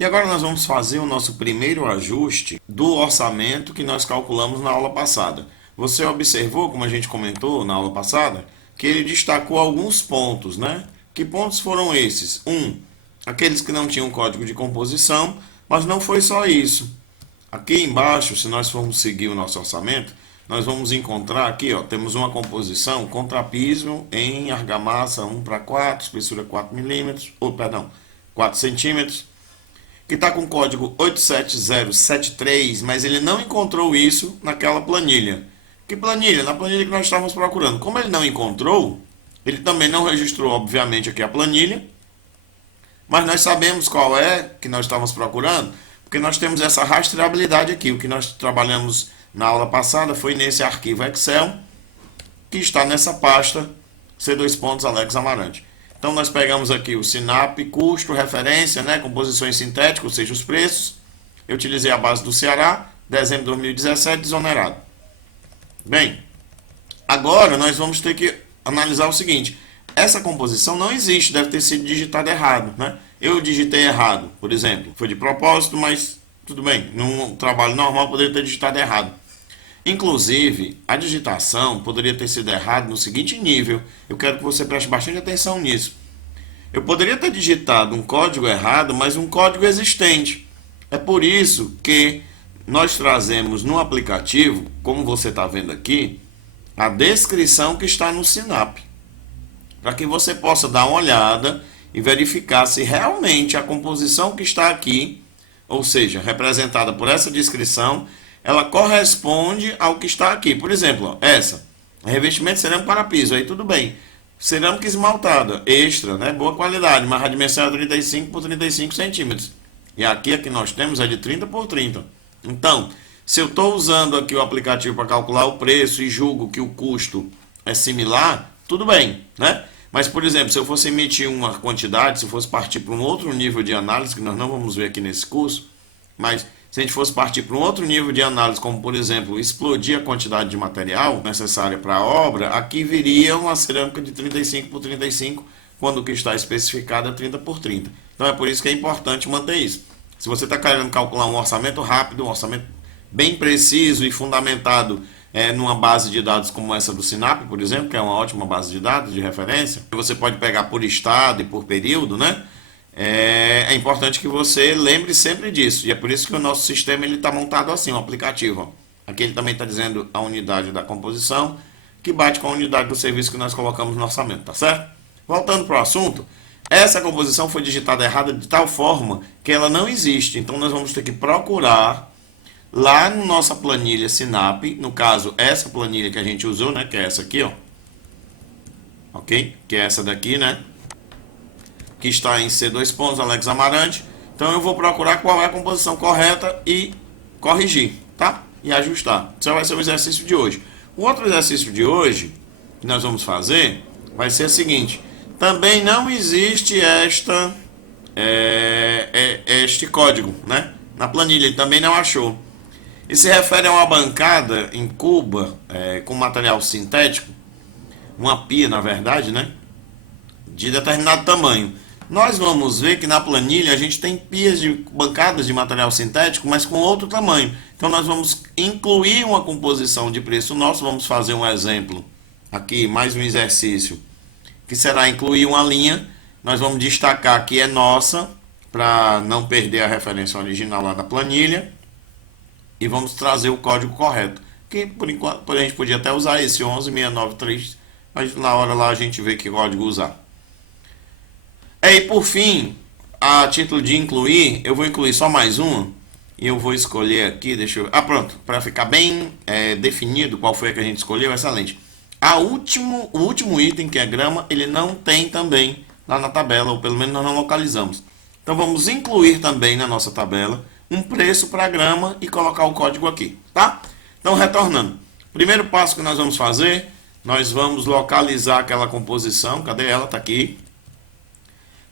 E agora nós vamos fazer o nosso primeiro ajuste do orçamento que nós calculamos na aula passada. Você observou, como a gente comentou na aula passada, que ele destacou alguns pontos, né? Que pontos foram esses? Aqueles que não tinham código de composição, mas não foi só isso. Aqui embaixo, se nós formos seguir o nosso orçamento, nós vamos encontrar aqui, ó, temos uma composição contrapiso em argamassa 1:4, espessura 4 milímetros, ou perdão, 4 centímetros, que está com o código 87073, mas ele não encontrou isso naquela planilha. Que planilha? Na planilha que nós estávamos procurando. Como ele não encontrou, ele também não registrou, obviamente, aqui a planilha, mas nós sabemos qual é que nós estávamos procurando, porque nós temos essa rastreabilidade aqui. O que nós trabalhamos na aula passada foi nesse arquivo Excel, que está nessa pasta C2 Alex Amarante. Então nós pegamos aqui o SINAP, custo, referência, né, composições sintéticas, ou seja, os preços. Eu utilizei a base do Ceará, dezembro de 2017, desonerado. Bem, agora nós vamos ter que analisar o seguinte: essa composição não existe, deve ter sido digitada errado, né? Eu digitei errado, por exemplo, foi de propósito, mas tudo bem, num trabalho normal poderia ter digitado errado. Inclusive, a digitação poderia ter sido errada no seguinte nível. Eu quero que você preste bastante atenção nisso. Eu poderia ter digitado um código errado, mas um código existente. É por isso que nós trazemos no aplicativo, como você está vendo aqui, a descrição que está no Sinap, para que você possa dar uma olhada e verificar se realmente a composição que está aqui, ou seja, representada por essa descrição, ela corresponde ao que está aqui. Por exemplo, essa, revestimento cerâmico para piso, aí tudo bem. Cerâmica esmaltada, extra, né? Boa qualidade, mas a dimensão é 35 por 35 centímetros. E aqui a que nós temos é de 30 por 30. Então, se eu estou usando aqui o aplicativo para calcular o preço e julgo que o custo é similar, tudo bem, né? Mas, por exemplo, se eu fosse emitir uma quantidade, se eu fosse partir para um outro nível de análise, que nós não vamos ver aqui nesse curso, mas se a gente fosse partir para um outro nível de análise, como por exemplo, explodir a quantidade de material necessária para a obra, aqui viria uma cerâmica de 35 por 35, quando o que está especificado é 30 por 30. Então é por isso que é importante manter isso. Se você está querendo calcular um orçamento rápido, um orçamento bem preciso e fundamentado numa base de dados como essa do Sinap, por exemplo, que é uma ótima base de dados de referência, você pode pegar por estado e por período, né? É importante que você lembre sempre disso. E é por isso que o nosso sistema está montado assim, um aplicativo. Ó. Aqui ele também está dizendo a unidade da composição, que bate com a unidade do serviço que nós colocamos no orçamento, tá certo? Voltando para o assunto, essa composição foi digitada errada de tal forma que ela não existe. Então nós vamos ter que procurar lá na nossa planilha Sinap, no caso essa planilha que a gente usou, né, que é essa aqui, ó. Ok? Que é essa daqui, né? Que está em C2 Alex Amarante. Então eu vou procurar qual é a composição correta e corrigir, tá? E ajustar. Isso vai ser o exercício de hoje. O outro exercício de hoje que nós vamos fazer vai ser o seguinte: também não existe este código, né? Na planilha ele também não achou. E se refere a uma bancada em cuba com material sintético, uma pia na verdade, né? De determinado tamanho. Nós vamos ver que na planilha a gente tem pias de bancadas de material sintético, mas com outro tamanho. Então nós vamos incluir uma composição de preço nosso, vamos fazer um exemplo aqui, mais um exercício, que será incluir uma linha. Nós vamos destacar que é nossa, para não perder a referência original lá da planilha, e vamos trazer o código correto, que por enquanto a gente podia até usar esse 11693, mas na hora lá a gente vê que código usar. E por fim, a título de incluir, eu vou incluir só mais uma. E eu vou escolher aqui, deixa eu... pronto, para ficar bem definido qual foi a que a gente escolheu, excelente. O último item, que é grama, ele não tem também lá na tabela, ou pelo menos nós não localizamos. Então vamos incluir também na nossa tabela um preço para grama e colocar o código aqui, tá? Então retornando, primeiro passo que nós vamos fazer, nós vamos localizar aquela composição, cadê ela? Tá aqui.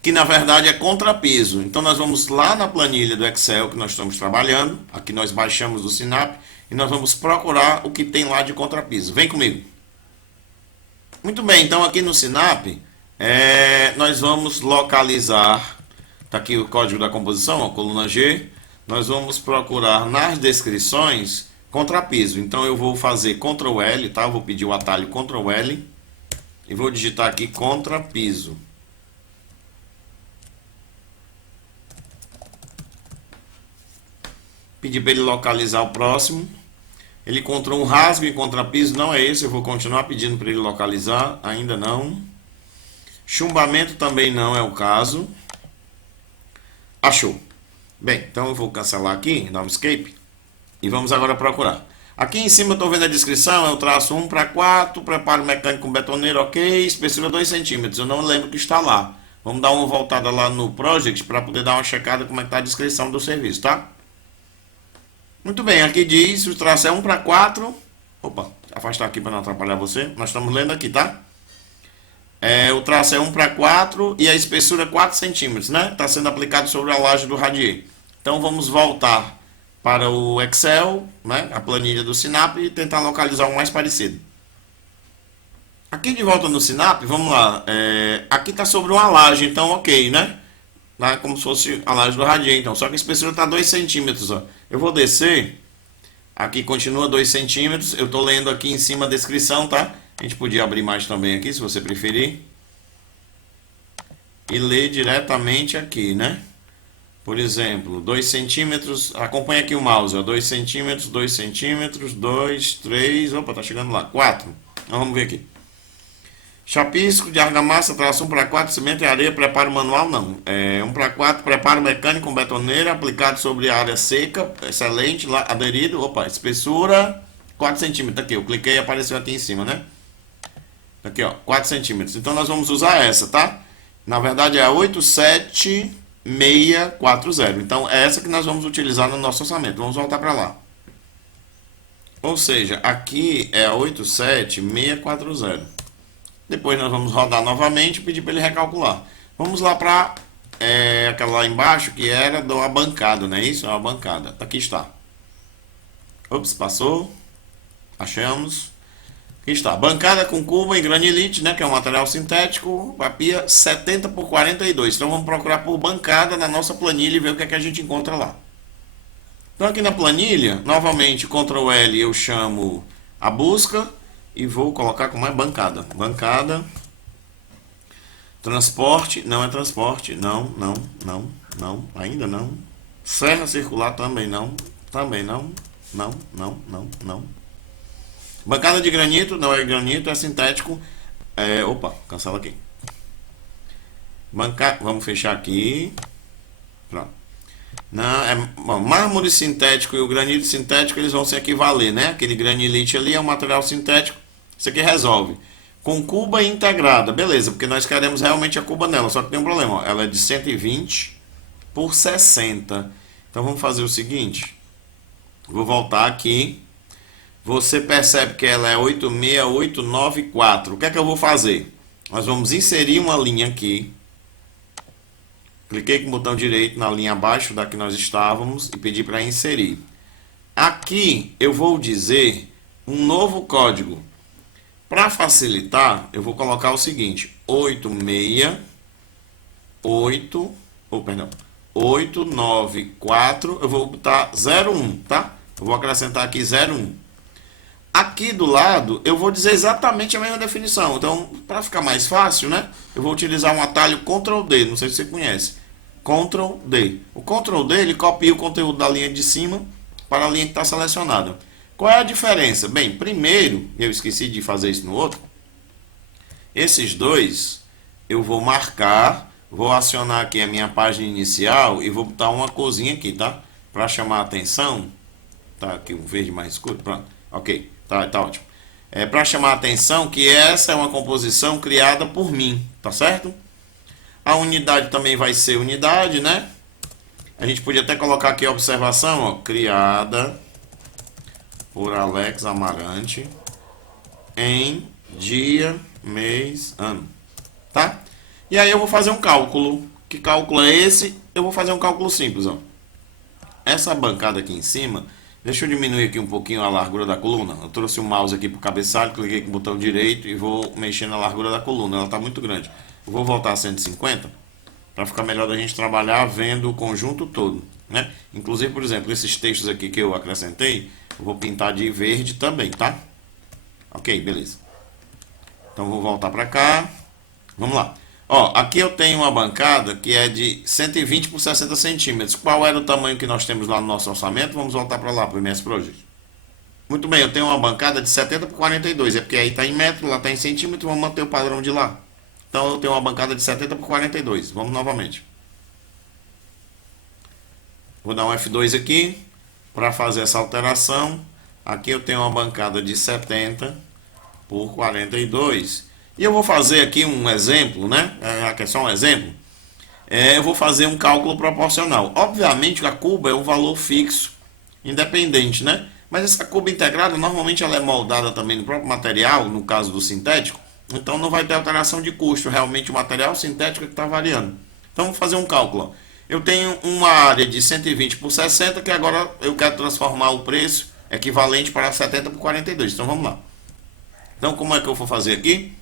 Que na verdade é contrapeso. Então nós vamos lá na planilha do Excel que nós estamos trabalhando, aqui nós baixamos do Sinap, e nós vamos procurar o que tem lá de contrapeso. Vem comigo. Muito bem, então aqui no Sinap, nós vamos localizar Tá aqui o código da composição, ó, coluna G. Nós vamos procurar nas descrições contrapiso. Então eu vou fazer Ctrl L, tá? Eu vou pedir o atalho Ctrl L e vou digitar aqui contrapiso. Pedir para ele localizar o próximo. Ele encontrou um rasgo em contrapiso, não é esse, eu vou continuar pedindo para ele localizar, ainda não. Chumbamento também não é o caso. Achou. Bem, então eu vou cancelar aqui, dar um escape, e vamos agora procurar. Aqui em cima eu estou vendo a descrição, eu traço 1/4, preparo mecânico com betoneira, ok, espessura 2 centímetros, eu não lembro que está lá. Vamos dar uma voltada lá no Project para poder dar uma checada como é que está a descrição do serviço, tá? Muito bem, aqui diz, o traço é 1/4. Opa, afastar aqui para não atrapalhar você. Nós estamos lendo aqui, tá? O traço é 1/4 e a espessura 4 centímetros, né? Está sendo aplicado sobre a laje do radier. Então vamos voltar para o Excel, né? A planilha do Sinap e tentar localizar o mais parecido. Aqui de volta no Sinap, vamos lá. Aqui está sobre uma laje, então ok, né? Tá? Como se fosse a laje do radier, então. Só que a espessura está 2 centímetros, ó. Eu vou descer. Aqui continua 2 centímetros. Eu estou lendo aqui em cima a descrição, tá? A gente podia abrir mais também aqui, se você preferir. E ler diretamente aqui, né? Por exemplo, 2 centímetros. Acompanha aqui o mouse, ó. 2 centímetros, 2 centímetros, 2, 3. Opa, tá chegando lá. 4. Então vamos ver aqui. Chapisco de argamassa, traço 1/4, cimento e areia, preparo manual, não. 1/4, preparo mecânico com betoneira, aplicado sobre a área seca, excelente, lá, aderido, opa, espessura, 4 centímetros, aqui, eu cliquei e apareceu aqui em cima, né? Aqui, ó, 4 centímetros, então nós vamos usar essa, tá? Na verdade é a 87640, então é essa que nós vamos utilizar no nosso orçamento, vamos voltar para lá. Ou seja, aqui é a 87640. Depois nós vamos rodar novamente e pedir para ele recalcular. Vamos lá para aquela lá embaixo que era da bancada, não é isso? É uma bancada. Aqui está. Ops, passou. Achamos. Aqui está. Bancada com cuba em granilite, né? Que é um material sintético. Papia 70 por 42. Então vamos procurar por bancada na nossa planilha e ver o que é que a gente encontra lá. Então aqui na planilha, novamente, Ctrl L eu chamo a busca. E vou colocar como é bancada. Bancada. Transporte. Não é transporte. Não. Ainda não. Serra circular também não. Também não. Não. Bancada de granito. Não é granito, é sintético. Opa, cancela aqui. Vamos fechar aqui. Pronto. Não, bom, mármore sintético e o granito sintético eles vão se equivaler, né? Aquele granilite ali é um material sintético. Isso aqui resolve. Com cuba integrada, beleza, porque nós queremos realmente a cuba nela, só que tem um problema, ó, ela é de 120 por 60. Então vamos fazer o seguinte, vou voltar aqui, você percebe que ela é 86894, o que é que eu vou fazer? Nós vamos inserir uma linha aqui, cliquei com o botão direito na linha abaixo da que nós estávamos e pedi para inserir. Aqui eu vou dizer um novo código. Para facilitar, eu vou colocar o seguinte, 894, eu vou botar 01, tá? Eu vou acrescentar aqui 01. Aqui do lado, eu vou dizer exatamente a mesma definição. Então, para ficar mais fácil, né? Eu vou utilizar um atalho Ctrl D, não sei se você conhece. Ctrl D. O Ctrl D, ele copia o conteúdo da linha de cima para a linha que está selecionada. Qual é a diferença? Bem, primeiro, eu esqueci de fazer isso no outro. Esses dois, eu vou marcar, vou acionar aqui a minha página inicial e vou botar uma corzinha aqui, tá? Para chamar a atenção. Tá aqui um verde mais escuro, pronto. Ok, tá ótimo. Para chamar a atenção que essa é uma composição criada por mim, tá certo? A unidade também vai ser unidade, né? A gente podia até colocar aqui a observação, ó, criada por Alex Amarante em dia, mês, ano, tá? E aí eu vou fazer um cálculo. Que cálculo é esse? Eu vou fazer um cálculo simples, ó. Essa bancada aqui em cima, deixa eu diminuir aqui um pouquinho a largura da coluna. Eu trouxe o mouse aqui pro cabeçalho, cliquei com o botão direito e vou mexer na largura da coluna. Ela tá muito grande. Eu vou voltar a 150. para ficar melhor da gente trabalhar vendo o conjunto todo, né? Inclusive, por exemplo, esses textos aqui que eu acrescentei, eu vou pintar de verde também, tá? Ok, beleza. Então vou voltar para cá. Vamos lá. Ó, aqui eu tenho uma bancada que é de 120 por 60 centímetros. Qual era o tamanho que nós temos lá no nosso orçamento? Vamos voltar para lá, para o MS Project. Muito bem, eu tenho uma bancada de 70 por 42. É porque aí está em metro, lá está em centímetro. Vamos manter o padrão de lá. Então eu tenho uma bancada de 70 por 42. Vamos novamente. Vou dar um F2 aqui para fazer essa alteração. Aqui eu tenho uma bancada de 70 por 42. E eu vou fazer aqui um exemplo, né? Aqui é só um exemplo. Eu vou fazer um cálculo proporcional. Obviamente a cuba é um valor fixo, independente, né? Mas essa cuba integrada, normalmente ela é moldada também no próprio material, no caso do sintético. Então não vai ter alteração de custo. Realmente o material sintético é que está variando. Então vamos fazer um cálculo. Ó. Eu tenho uma área de 120 por 60, que agora eu quero transformar o preço equivalente para 70 por 42. Então vamos lá. Então como é que eu vou fazer aqui?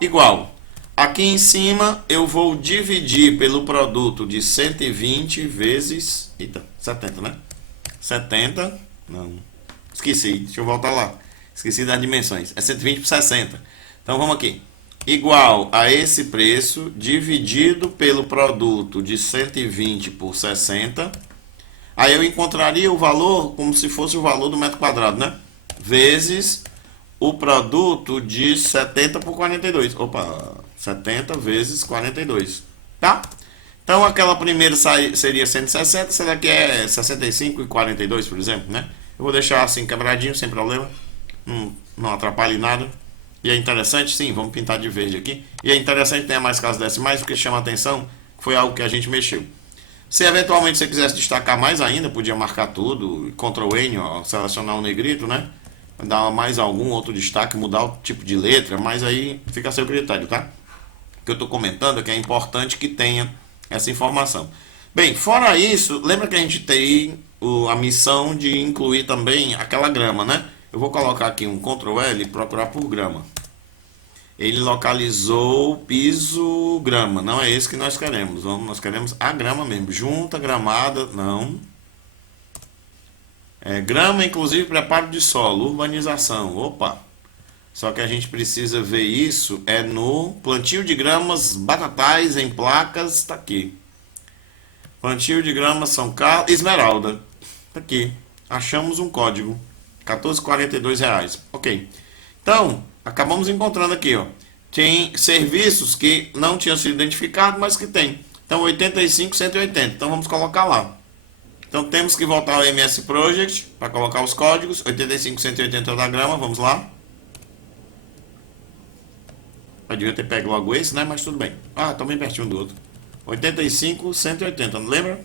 Igual. Aqui em cima eu vou dividir pelo produto de 120 vezes... Eita, 70, né? 70. Não. Esqueci. Deixa eu voltar lá. Esqueci das dimensões. É 120 por 60. Então vamos aqui. Igual a esse preço dividido pelo produto de 120 por 60. Aí eu encontraria o valor como se fosse o valor do metro quadrado, né? Vezes o produto de 70 por 42. Opa, 70 vezes 42. Tá? Então aquela primeira seria 160, essa daqui é 65 e 42, por exemplo, né? Eu vou deixar assim quebradinho, sem problema. Não atrapalhe nada. E é interessante, sim, vamos pintar de verde aqui. E é interessante que tenha mais casas decimais, porque chama a atenção que foi algo que a gente mexeu. Se eventualmente você quisesse destacar mais ainda, podia marcar tudo, Ctrl N, ó, selecionar um negrito, né? Dar mais algum outro destaque, mudar o tipo de letra, mas aí fica a seu critério, tá? O que eu estou comentando é que é importante que tenha essa informação. Bem, fora isso, lembra que a gente tem a missão de incluir também aquela grama, né? Eu vou colocar aqui um Ctrl L e procurar por grama. Ele localizou piso grama, não é esse que nós queremos. Nós queremos a grama mesmo, junta, gramada, não. Grama, inclusive, preparo de solo, urbanização. Opa! Só que a gente precisa ver isso no plantio de gramas batatais em placas. Está aqui. Plantio de gramas São Carlos. Esmeralda. Está aqui. Achamos um código. R$14,42. Ok. Então, acabamos encontrando aqui. Ó. Tem serviços que não tinham sido identificados, mas que tem. Então, 85, 180. Então, vamos colocar lá. Então temos que voltar ao MS Project para colocar os códigos. 85, 180 da grama, vamos lá. Eu devia ter pego logo esse, né? Mas tudo bem. Ah, tá bem pertinho do outro. 85, 180, não lembra?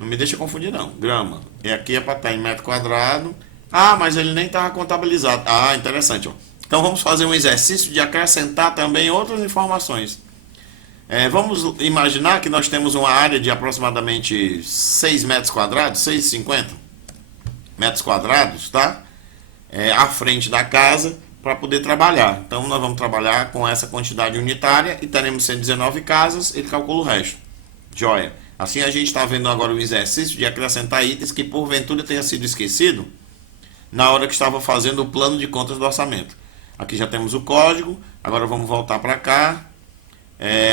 Não me deixa confundir não. Grama. E aqui é para estar em metro quadrado. Ah, mas ele nem estava contabilizado. Ah, interessante. Ó. Então vamos fazer um exercício de acrescentar também outras informações. Vamos imaginar que nós temos uma área de aproximadamente 6 metros quadrados, 6,50 metros quadrados, tá? À frente da casa para poder trabalhar. Então nós vamos trabalhar com essa quantidade unitária e teremos 119 casas e calcula o resto. Joia. Assim a gente está vendo agora o exercício de acrescentar itens que porventura tenha sido esquecido na hora que estava fazendo o plano de contas do orçamento. Aqui já temos o código, agora vamos voltar para cá.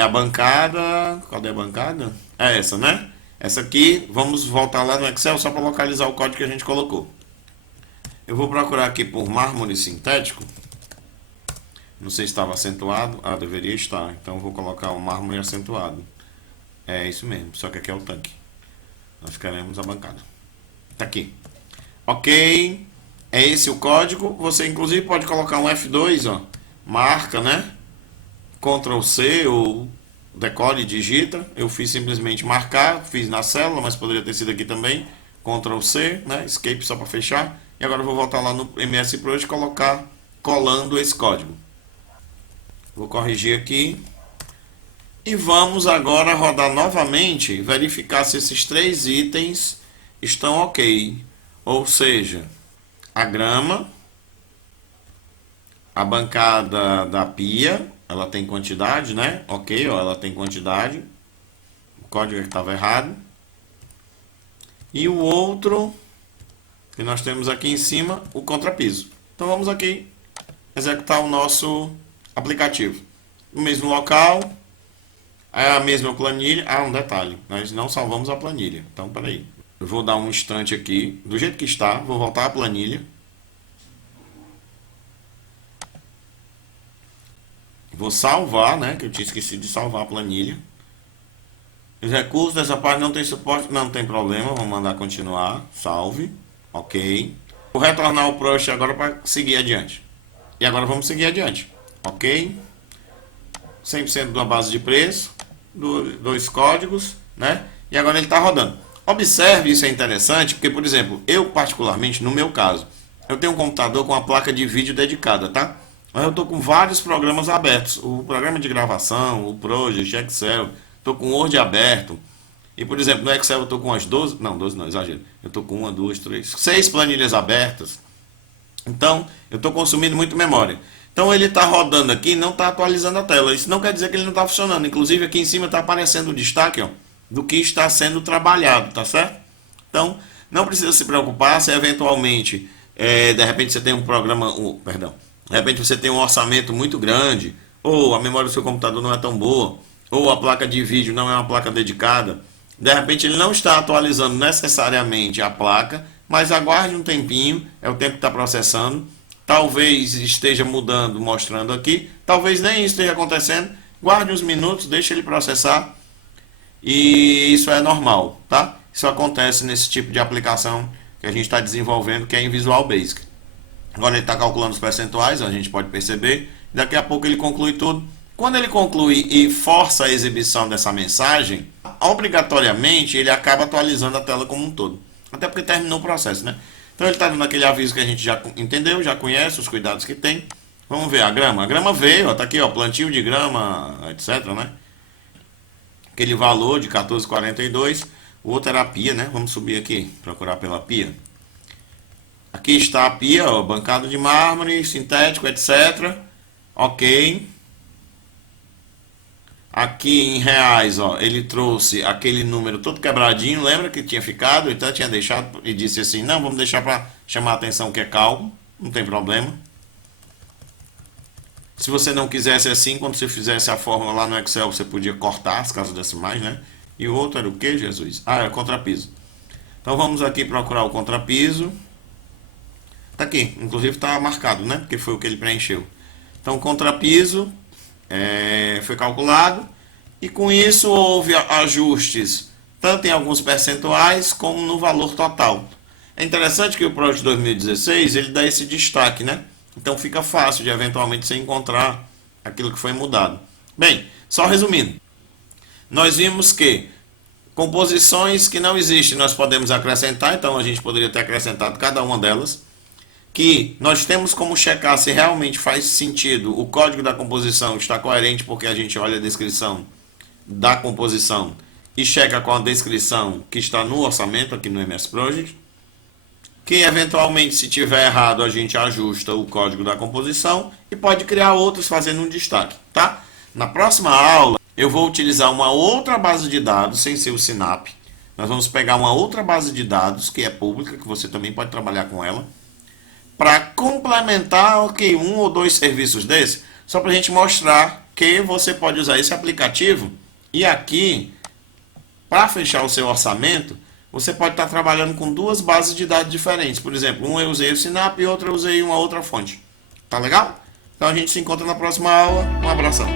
A bancada, cadê a bancada? É essa, né? Essa aqui, vamos voltar lá no Excel só para localizar o código que a gente colocou. Eu vou procurar aqui por mármore sintético. Não sei se estava acentuado. Ah, deveria estar. Então eu vou colocar o mármore acentuado. É isso mesmo, só que aqui é o tanque. Nós queremos a bancada. Tá aqui. Ok. É esse o código. Você inclusive pode colocar um F2, ó. Marca, né? Ctrl C ou decore e digita. Eu fiz simplesmente marcar, fiz na célula, mas poderia ter sido aqui também. Ctrl C, né? Escape só para fechar. E agora eu vou voltar lá no MS Project e colocar colando esse código. Vou corrigir aqui. E vamos agora rodar novamente, verificar se esses 3 itens estão ok. Ou seja, a grama, a bancada da pia, ela tem quantidade, né? Ok, ó, ela tem quantidade. código que estava errado. E o outro que nós temos aqui em cima, o contrapiso. Então vamos aqui executar o nosso aplicativo. No mesmo local, é a mesma planilha. Ah, um detalhe, nós não salvamos a planilha. Então, peraí. Eu vou dar um instante aqui, do jeito que está, vou voltar à planilha. Vou salvar, né, que eu tinha esquecido de salvar a planilha. Os recursos dessa parte não tem suporte, não tem problema, vamos mandar continuar, salve, ok. Vou retornar o project agora para seguir adiante. E agora vamos seguir adiante, ok. 100% da base de preço, dois códigos, né, e agora ele está rodando. Observe, isso é interessante, porque, por exemplo, eu particularmente, no meu caso, eu tenho um computador com uma placa de vídeo dedicada, tá? Mas eu estou com vários programas abertos, o programa de gravação, o Project, Excel, estou com o Word aberto. E, por exemplo, no Excel eu estou com umas 12, não, 12 não, exagero. Eu estou com 1, 2, 3, 6 planilhas abertas. Então, eu estou consumindo muito memória. Então, ele está rodando aqui e não está atualizando a tela. Isso não quer dizer que ele não está funcionando. Inclusive, aqui em cima está aparecendo o destaque, ó, do que está sendo trabalhado, tá certo? Então, não precisa se preocupar se eventualmente, de repente você tem um programa, de repente você tem um orçamento muito grande, ou a memória do seu computador não é tão boa, ou a placa de vídeo não é uma placa dedicada. De repente ele não está atualizando necessariamente a placa, mas aguarde um tempinho, é o tempo que está processando. Talvez esteja mudando, mostrando aqui, talvez nem isso esteja acontecendo. Guarde uns minutos, deixe ele processar. E isso é normal, tá? Isso acontece nesse tipo de aplicação que a gente está desenvolvendo, que é em Visual Basic. Agora ele está calculando os percentuais, a gente pode perceber. Daqui a pouco ele conclui tudo. Quando ele conclui e força a exibição dessa mensagem, obrigatoriamente ele acaba atualizando a tela como um todo. Até porque terminou o processo, né? Então ele está dando aquele aviso que a gente já entendeu, já conhece os cuidados que tem. Vamos ver a grama. A grama veio, está aqui, ó, plantio de grama, etc, né? Aquele valor de 14,42. O outro era a pia, né? Vamos subir aqui, procurar pela pia. Aqui está a pia, ó, bancada de mármore, sintético, etc. Ok. Aqui em reais, ó, ele trouxe aquele número todo quebradinho, lembra que tinha ficado? Então tinha deixado e disse assim, não, vamos deixar para chamar a atenção que é cálculo, não tem problema. Se você não quisesse assim, quando você fizesse a fórmula lá no Excel, você podia cortar as casas decimais, né? E o outro era o que, Jesus? Ah, era o contrapiso. Então vamos aqui procurar o contrapiso. Tá aqui, inclusive está marcado, né? Porque foi o que ele preencheu. Então o contrapiso foi calculado e com isso houve ajustes tanto em alguns percentuais como no valor total. É interessante que o Project 2016 ele dá esse destaque, né? Então fica fácil de eventualmente você encontrar aquilo que foi mudado. Bem, só resumindo, nós vimos que composições que não existem nós podemos acrescentar, então a gente poderia ter acrescentado cada uma delas. Que nós temos como checar se realmente faz sentido o código da composição está coerente, porque a gente olha a descrição da composição e checa com a descrição que está no orçamento aqui no MS Project. Que eventualmente, se tiver errado, a gente ajusta o código da composição e pode criar outros fazendo um destaque, tá? Na próxima aula eu vou utilizar uma outra base de dados sem ser o Sinap. Nós vamos pegar uma outra base de dados que é pública, que você também pode trabalhar com ela, para complementar um ou dois serviços desses, só para a gente mostrar que você pode usar esse aplicativo e aqui, para fechar o seu orçamento, você pode estar trabalhando com duas bases de dados diferentes. Por exemplo, um eu usei o Sinap e outro eu usei uma outra fonte. Tá legal? Então a gente se encontra na próxima aula. Um abração.